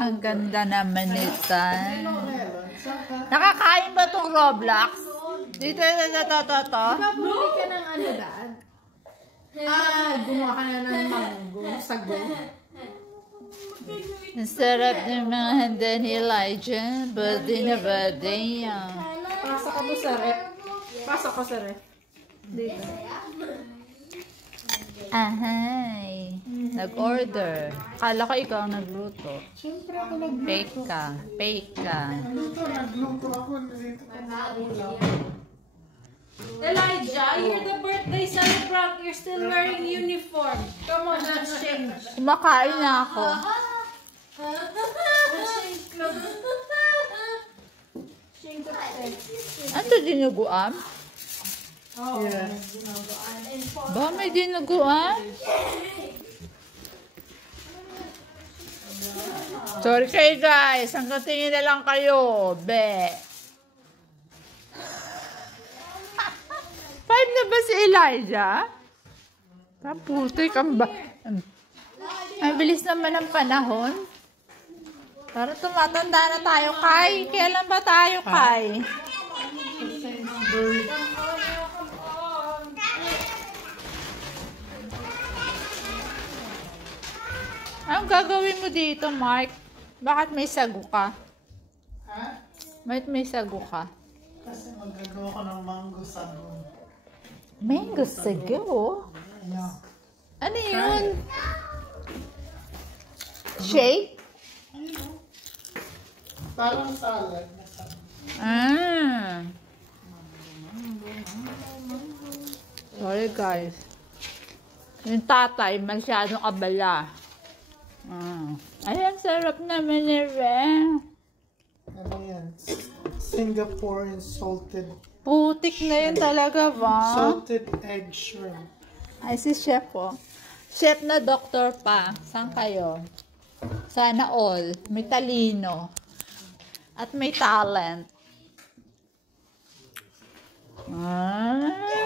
Ang ganda naman nito. Nakakain ba itong Roblox? Dito. Bumili ka ng ano daan? Gumawa ka na ng mango, sago. Ang sarap ng mga handa ni Elijah. Birthday na birthday. Pasok ka po sa rep. Pasok ko sa rep. Dito. Ahay. Nag-order. Akala ko ikaw ang nagluto. Siyempre ako nagluto. Fake ka. Nagluto ako. Dito ko na Elijah, you're the birthday celebrant. You're still wearing uniform. Come on, let's change. Kumakain na ako. Ano dinuguan? Yes. Ba may dinuguan? Sorry kayo guys. Hanggang tingin na lang kayo. Be. 5 na ba si Elijah? Putik ang ba... Ang bilis naman ng panahon. Parang tumatanda na tayo, Kai. Kailan ba tayo, Kai? Anong gagawin mo dito, Mark? Bakit may sago ka? Ha? Bakit may sago ka? Kasi magagawa ko ng mango sago. Mango sago? Yeah. Ano yun? Shake? Parang salad na sago. Sorry guys. Yung tatay, masyadong abala. Ayan, sarap naman ni Ren. Ano yan? Singapore and salted. Putik na yun talaga ba? Salted egg shrimp. Ay, si Chef oh. Chef na doktor pa. Saan kayo? Sana all. May talino. At may talent.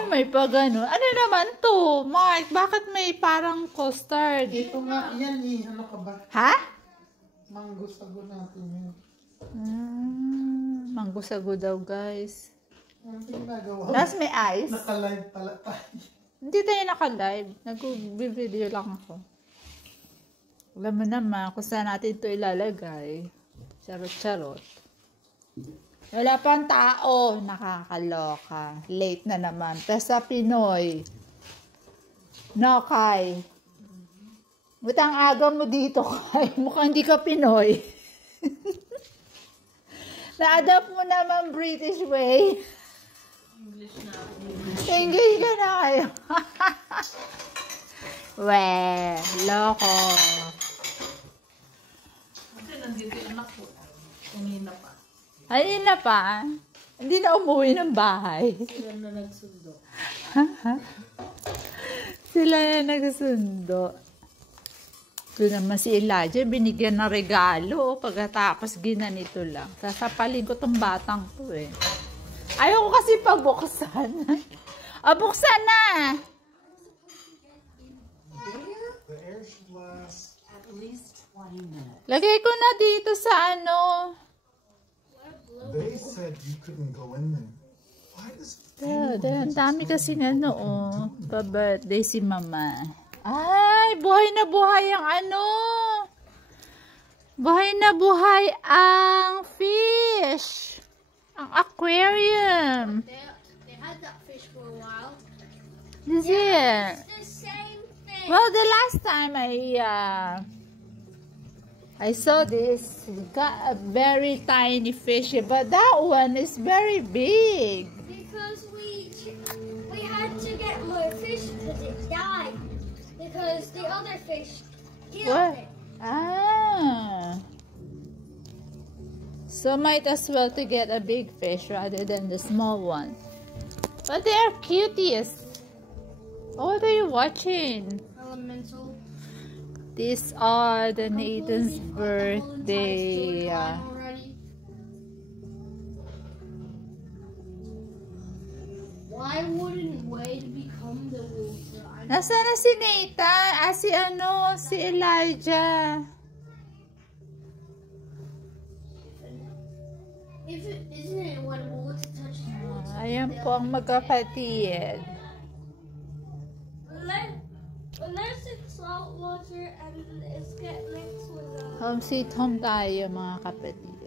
May pa ganun. Ano naman to? Mark, bakit may parang custard? Ito nga, yan eh. Ano ka ba? Ha? Mango sago natin yun. Mango sago daw, guys. Anong ginagawa? Tapos may ice. Naka-live pala tayo. Hindi tayo naka-live. Nag-video lang ako. Alam mo naman kung saan natin ito ilalagay. Charot-charot. Wala pang tao. Nakakaloka. Late na naman. Pero sa Pinoy. No, Kai. Butang aga mo dito, Kai. Mukhang hindi ka Pinoy. Na-adapt mo naman British way. English na. English ka na kayo. Weh, loko. Kasi nandito yung anak ko. Kanina pa. Ayun na pa. Hindi na umuwi ng bahay. Sila na nagsundo. Sila na nagsundo. Ito naman si Elijah, binigyan ng regalo. Pagkatapos ginanito lang. Sasapalin ko tong batang to eh. Ayaw ko kasi pabuksan. Buksan na! The air should last At least 20 minutes. Lagay ko na dito sa ano. They said you couldn't go in there. Why does Ang dami kasi nga no, pa-birthday si Mama. Ay, buhay na buhay ang ano. Buhay na buhay ang fish. Ang aquarium. They had that fish for a while. Is it? The same thing. Well, the last time I saw this, got a very tiny fish, but that one is very big. Because we had to get more fish because it died. Because the other fish killed What? it. So might as well to get a big fish rather than the small one. But they are cuties. What are you watching? Elemental. These are the Nathan's birthday. Already. Why wouldn't Wade become the wolf? Nasaan na si Nathan? Si Elijah. Isn't it when water touches water? Ayan po ang magkapatid. Unless it's salt water and it's get mixed with Home sweet home tayo mga kapatid.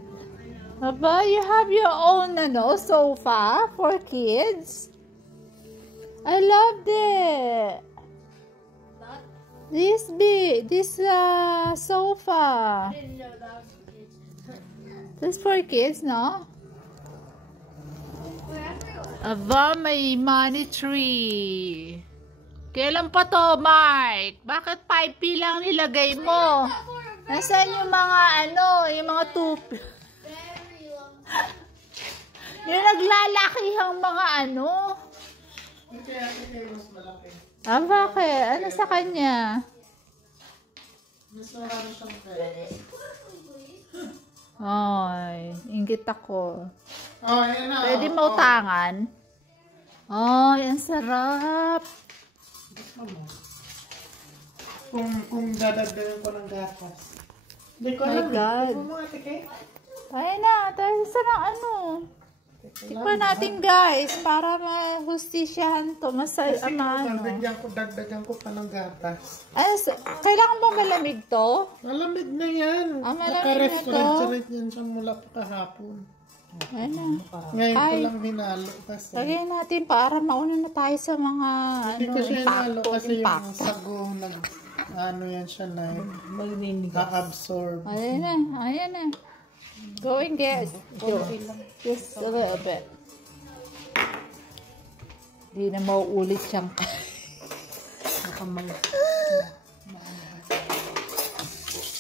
Aba, you have your own sofa for kids. I loved it. This sofa. I didn't know that was for kids. This for kids, no? Wherever Aba, may money tree. Kailan pa to, Mark? Bakit 5p lang nilagay mo? Nasaan yung mga yung mga tupi? very long. Yung naglalakihang mga Kaya mas malaki. bakit? Ano sa kanya? Mas marami siyang pera. Ay, inggit ako. Oh, yan na. Pwede mautangan? Ay, ang sarap. Kung dadagdagan ko ng gatas. Hindi ko My alam. God. Ito mga tike. Tayo na, tayo sa Tikman natin guys, para mahustisyahan to. Kasi dagdagan ko pa ng gatas. Kailangan ba malamig to? Malamig na yan. Malamig na to. Naka-refrigerate yan siya mula pa kahapon. Ngayon ko lang hinalo kasi. Lagyan natin para mauna na tayo sa mga Hindi ko siya hinalo kasi yung impact. sago yan siya na ka-absorb. Ayan na. Going guys. Just a little bit. Di na mauulit siyang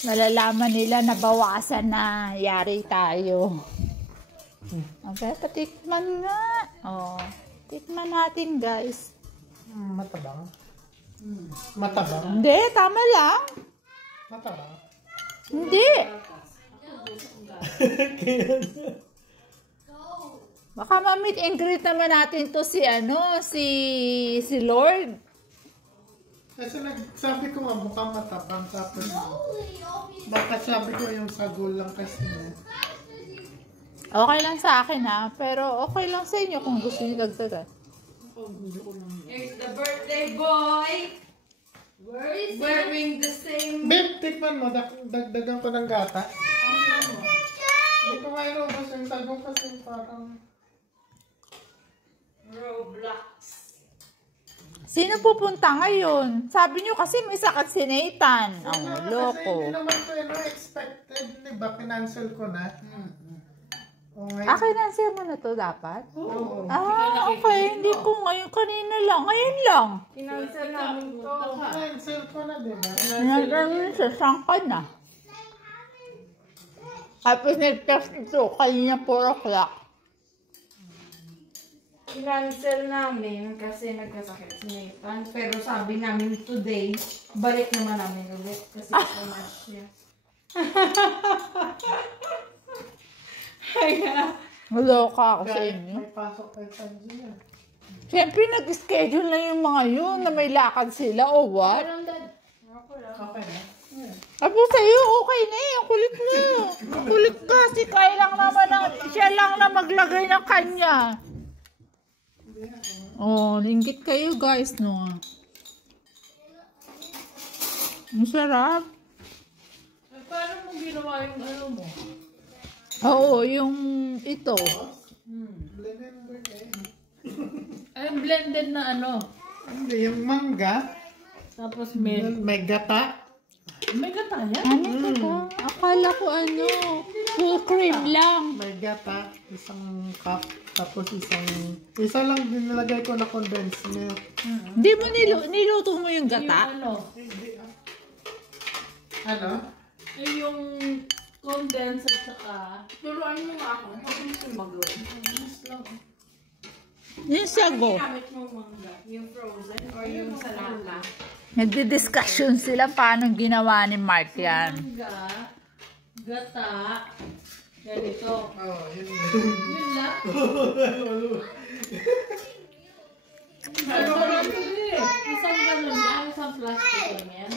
malalaman nila na bawasan na. Yari tayo. Okay, patikman nga. Tikman natin guys. Matabang? Matabang? Hindi, tama lang. Matabang? Hindi. Baka ma-meet and greet naman natin to si Lord. Kasi sabi ko nga mukhang matabang tapos baka sabi ko yung sago lang kasi Okay lang sa akin pero okay lang sa inyo kung gusto niyo dagdagan. Here's the birthday boy. Wearing the same. Babe, tikman mo, dagdagan ko ng gata. Hindi ko nga inubos yung sago kasi parang Roblox. Sino pupunta ngayon? Sabi niyo kasi may sakit si Nathan. Ang loko. Kasi hindi naman ko expected, diba? Kinancel ko na. Kinansel mo na to dapat? Oo. Okay. Hindi ko ngayon. Kanina lang. Ngayon lang. Kinansel namin to. Kinancel ko na, diba? Nagawin sa sangka na. Tapos nag-test ito. Kanina 4 o'clock. Kinansel namin kasi nagkasakit si Nathan. Pero sabi namin today, balik naman namin ulit kasi pumash siya. Maloka ako sa Kahit inyo. may pasok kay Sanji yan. Siyempre, nag-schedule na yung mga yun na may lakad sila o what? Okay na. Apo sa'yo, okay na eh. Ang kulit mo. Ang kulit kasi kaya lang naman siya lang na maglagay ng kanya. Linggit kayo guys, no? Ang sarap. Paano mo ginawa yung mo? Oo, yung ito. Ay, blended na Hindi, yung mangga. Tapos milk. May gata. May gata yan? Ano ito? Akala ko full cream lang. May gata. Isang cup. Tapos isa lang dinilagay ko na condensed milk. Hindi mo niluto mo yung gata? Ano? Ay, yung condensed at saka... Turuan mo nga ako. Ako gusto mag-roll. Yung sago. Gamit mo mangga. Yung frozen or yung sa lata. Nagdi-discussion sila paano ginawa ni Mark yan. Mangga, gata, ganito. Oh, yun. Yun lang. Isang galon lang, isang plastic lang yan.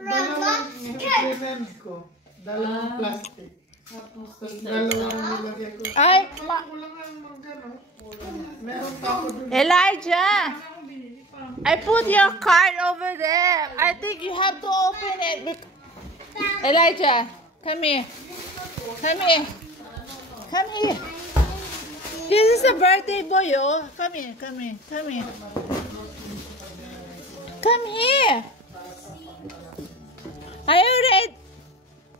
Dalawang ingredients ko. Dalawang plastic. Tapos dalawang nilagay ko. Ay, Kulang ang mga gano'n. Meron pa ako dun. Elijah! I put your card over there. I think you have to open it. Elijah, come here. Come here. Come here. This is a birthday boy, oh. Come here, come here, come here. Come here. Are you ready?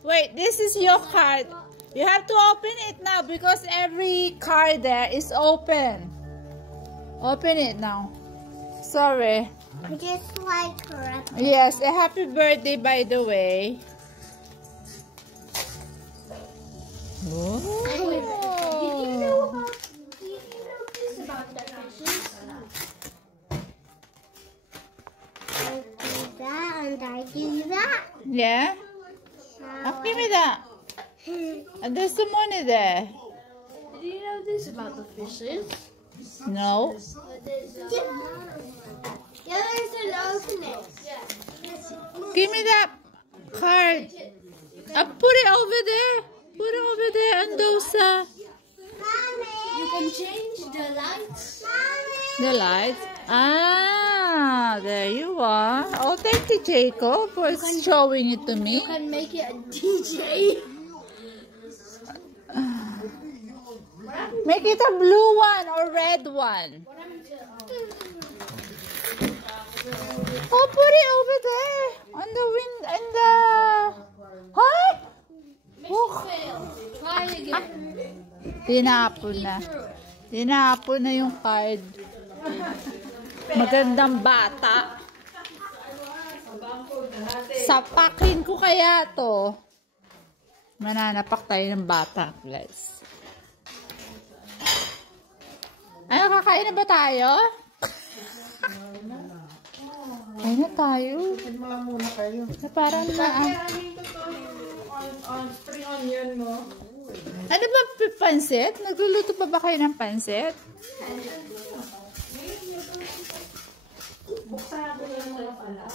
Wait, this is your card. You have to open it now because every card there is open. Open it now. Sorry. Just like her. Yes, a happy birthday, by the way. Oh. Did you know this about the fishes? I do that and I do that. Yeah? Give me that. And there's some money there. Did you know this about the fishes? No. Yeah, there's an opening. Give me that card. Put it over there. Put it over there on those, You can change the lights. the lights. Ah, there you are. Oh, thank you, Jacob, for showing it to me. You can make it a DJ. Make it a blue one or red one. Oh, put it over there on the wind and the. Huh? Oh. Try again. Tinapon na. Tinapon na yung card. Magandang bata. Sapakin ko kaya to. Mananapak tayo ng bata, guys. Ano, kakain na ba tayo? Kain na tayo. Tignan mo lang muna kayo. Na parang na. Spring onion mo. Ano ba pansit? Nagluluto pa ba kayo ng pansit? Buksan ko lang mga pala.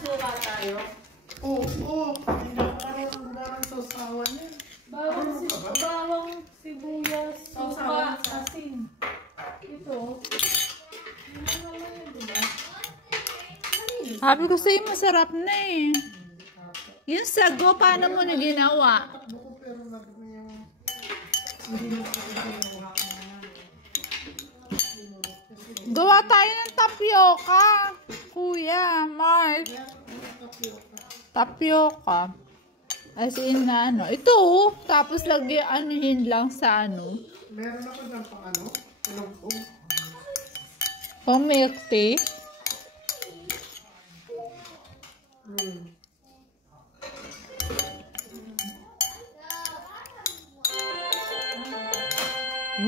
Suka tayo. Oo. Parang sausawan yan. Bawang sibuyas, suka, asin. Ito. Sabi ko sa'yo, masarap na eh. Yung sago, paano mo na ginawa? Gawa tayo ng tapioca. Kuya, Mark. Tapioca. As in na ano. Ito oh. Tapos lagyan anuhin lang sa ano. Meron ako dyan pang ano? Ilong. Pang milk tea.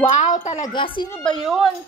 Wow, talaga? Sino ba yun?